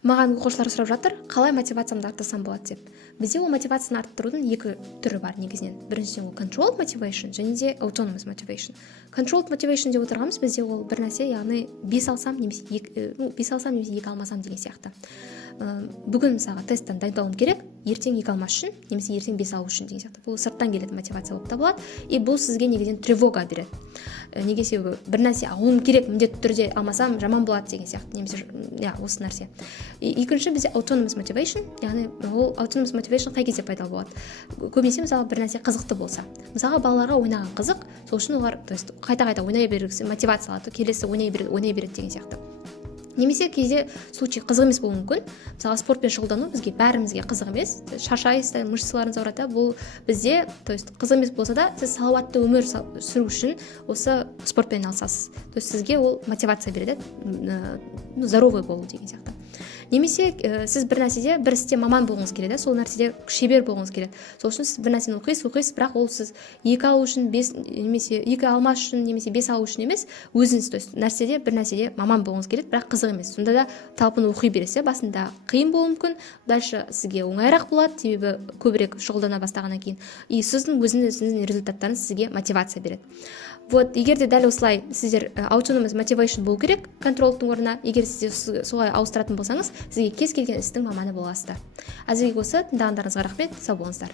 Маған оқушылар сұрап жатыр, қалай мотивациямды арттырсам болады деп. Бізде ол мотивацияны арттырудың екі түрі бар негізінен. Біріншіден ол controlled motivation және де autonomous motivation. Controlled motivation деп отырғанымыз бізде ол бір нәрсе, яғни 5 алсам немесе 2 алмасам деген сияқты. Бүгін мысалға тесттен дайындалуым керек, ертең 2 алмас үшін немесе ертең 5 алу үшін деген сияқты. Бұл сырттан келетін мотивация болып табылады, и бұл сізге негізінен тревога береді. Неге себебі бір нәрсе алуым керек, міндетті түрде алмасам жаман болады деген сияқты, немесе осы нәрсе. Екінші бізде autonomous motivation, яғни ол autonomous motivation қай кезде пайда болады? Көбінесе мысалы бір нәрсе қызықты болса. Мысалға балаларға ойнаған қызық, сол үшін олар қайта-қайта ойнай бергісі мотивация алады, келесі ойнай береді деген сияқты. Немесе кейде случай қызық емес болуы мүмкін. Мысалы спортпен шұғылдану бізге бәрімізге қызық емес. Шаршайсыз, мышцаларыңыз ауырады. Бұл бізде, қызық емес болса да, сіз салауатты өмір сүру үшін осы спортпен айналысасыз. Сізге ол мотивация береді, здоровый болу деген сияқты. Немесе сіз бір нәрседе, бір істе маман болғыңыз келеді, сол нәрседе шебер болғыңыз келеді. Сол үшін сіз бір нәрсені оқисыз, бірақ ол сіз 2 алу үшін, 5 немесе 2 алмас үшін, немесе 5 алу үшін емес, өзіңіз бір нәрседе маман болғыңыз келеді, бірақ қызық емес. Сонда да талпынып оқи бересіз. Басында қиын болуы мүмкін, дальше сізге оңайырақ болады, себебі көбірек шұғылдана бастағаннан кейін. И сіздің өзіңіздің результаттарыңыз сізге мотивация береді. Вот, егер де дәл осылай сіздер autonomous motivation болу керек контролдың орнына, егер сіздер солай ауыстыратын болсаңыз, сізге кез келген істің маманы боласыздар. Әзірге осы, тыңдағандарыңызға рахмет, сау болыңыздар.